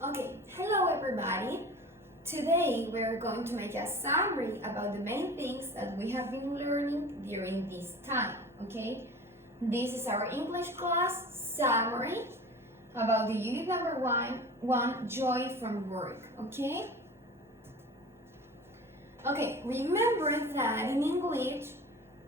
Okay, hello everybody. Today we're going to make a summary about the main things that we have been learning during this time, okay? This is our English class summary about the unit number one, joy from work, okay? Okay, remember that in English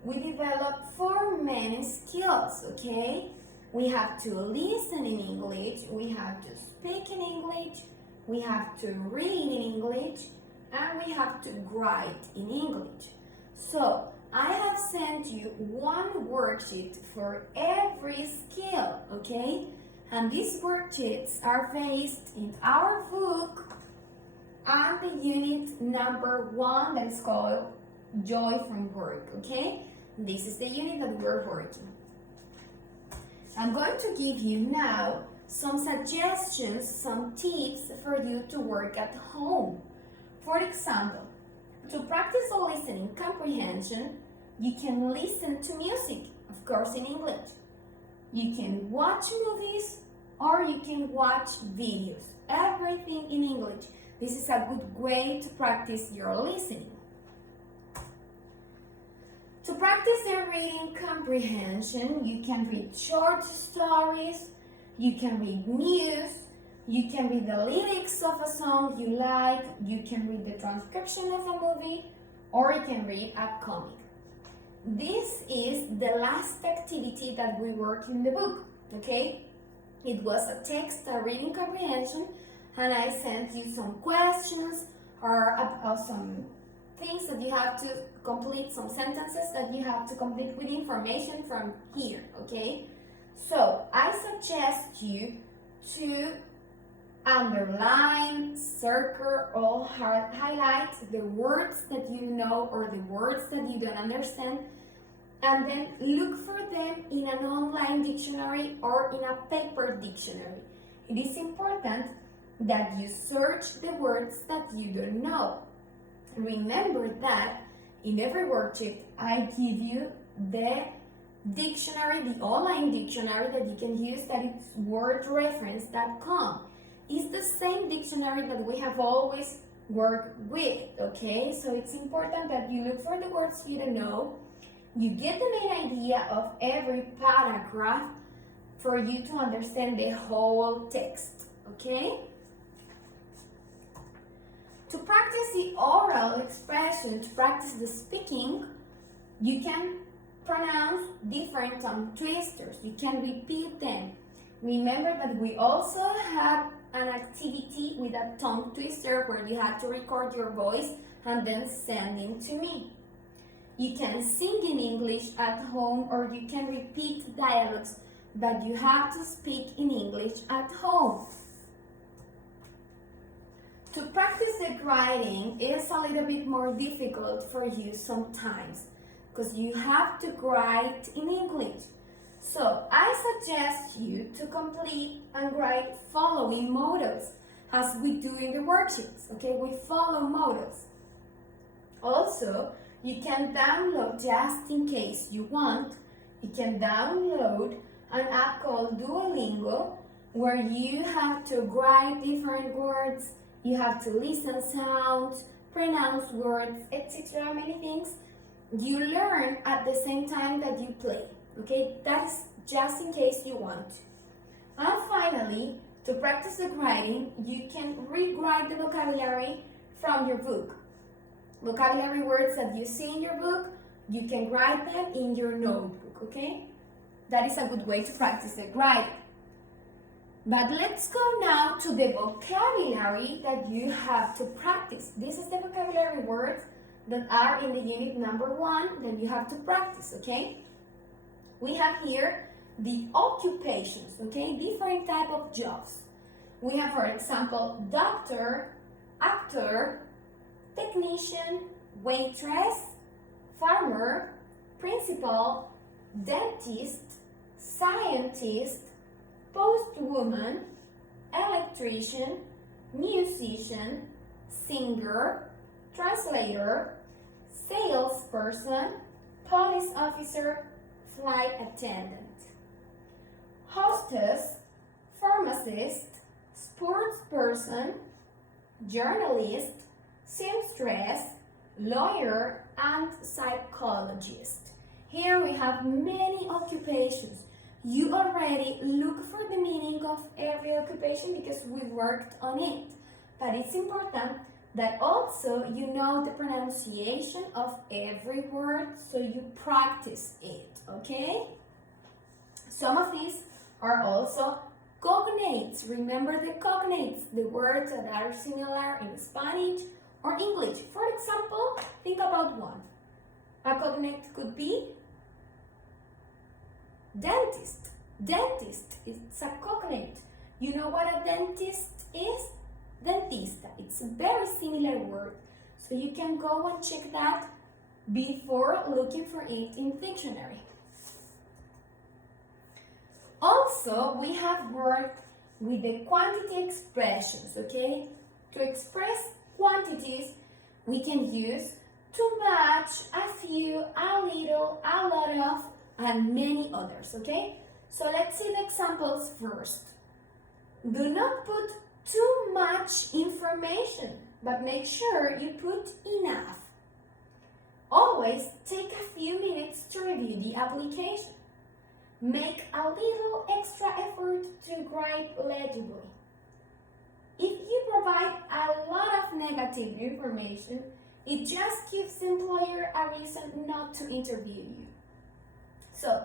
we develop 4 main skills, okay? We have to listen in English, we have to speak in English, we have to read in English, and we have to write in English. So, I have sent you one worksheet for every skill, okay? And these worksheets are based in our book and the unit number 1 that is called Joy from Work, okay? This is the unit that we're working. I'm going to give you now some suggestions, some tips for you to work at home. For example, to practice the listening comprehension, you can listen to music, of course in English. You can watch movies or you can watch videos, everything in English. This is a good way to practice your listening. To practice the reading comprehension, you can read short stories, you can read news, you can read the lyrics of a song you like, you can read the transcription of a movie, or you can read a comic. This is the last activity that we work in the book, okay? It was a text, a reading comprehension, and I sent you some questions or some things that you have to complete, some sentences that you have to complete with information from here, okay? So, I suggest you to underline, circle, or highlight the words that you know or the words that you don't understand, and then look for them in an online dictionary or in a paper dictionary. It is important that you search the words that you don't know. Remember that in every worksheet I give you the dictionary, the online dictionary that you can use, that is wordreference.com. It's the same dictionary that we have always worked with, okay? So it's important that you look for the words you don't know. You get the main idea of every paragraph for you to understand the whole text, okay? To practice the oral expression, to practice the speaking, you can pronounce different tongue twisters. You can repeat them. Remember that we also have an activity with a tongue twister where you have to record your voice and then send it to me. You can sing in English at home or you can repeat dialogues, but you have to speak in English at home. To practice the writing is a little bit more difficult for you sometimes because you have to write in English. So I suggest you to complete and write following models as we do in the worksheets, okay? We follow models. Also, you can download, just in case you want, you can download an app called Duolingo where you have to write different words. You have to listen sounds, pronounce words, etc. Many things you learn at the same time that you play. Okay, that's just in case you want. And finally, to practice the writing, you can rewrite the vocabulary from your book. Vocabulary words that you see in your book, you can write them in your notebook, okay? That is a good way to practice the writing. But let's go now to the vocabulary that you have to practice. This is the vocabulary words that are in the unit number 1 that you have to practice, okay? We have here the occupations, okay? Different type of jobs. We have, for example, doctor, actor, technician, waitress, farmer, principal, dentist, scientist, postwoman, electrician, musician, singer, translator, salesperson, police officer, flight attendant, hostess, pharmacist, sports person, person, journalist, seamstress, lawyer, and psychologist. Here we have many occupations. You already look for the meaning of every occupation because we worked on it. But it's important that also you know the pronunciation of every word so you practice it, okay? Some of these are also cognates. Remember the cognates, the words that are similar in Spanish or English. For example, think about one. A cognate could be dentist. Dentist is a cognate. You know what a dentist is? Dentista. It's a very similar word. So you can go and check that before looking for it in dictionary. Also, we have worked with the quantity expressions, okay? To express quantities, we can use too much, a few, a little, a lot of, and many others, okay? So let's see the examples first. Do not put too much information, but make sure you put enough. Always take a few minutes to review the application. Make a little extra effort to write legibly. If you provide a lot of negative information, it just gives the employer a reason not to interview you. So,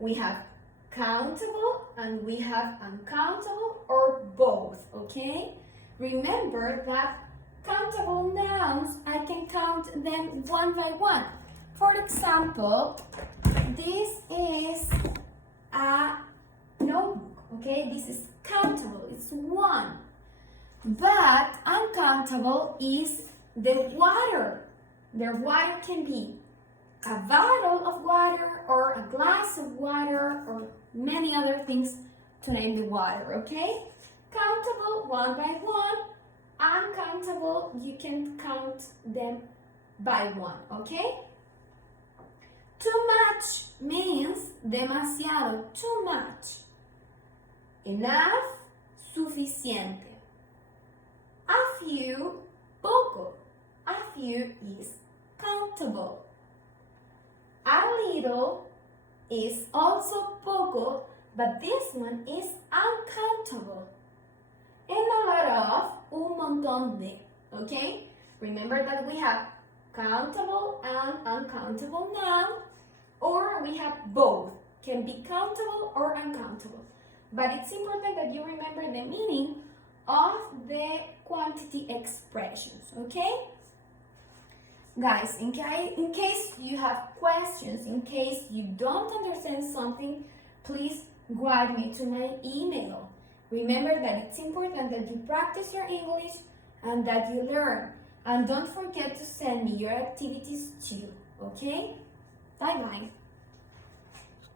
we have countable and we have uncountable or both, okay? Remember that countable nouns, I can count them one by one. For example, this is a notebook, okay? This is countable, it's one. But uncountable is the water. The water can be a bottle of water or a glass of water or many other things to name the water, okay? Countable one by one. Uncountable, you can count them by one, okay? Too much means demasiado, too much. Enough, suficiente. A few, poco. A few is countable. A little is also poco, but this one is uncountable. And a lot of, un montón de, okay? Remember that we have countable and uncountable noun, or we have both, can be countable or uncountable. But it's important that you remember the meaning of the quantity expressions, okay? Guys, in case you have questions, in case you don't understand something, please write me to my email. Remember that it's important that you practice your English and that you learn. And don't forget to send me your activities too, okay? Bye-bye.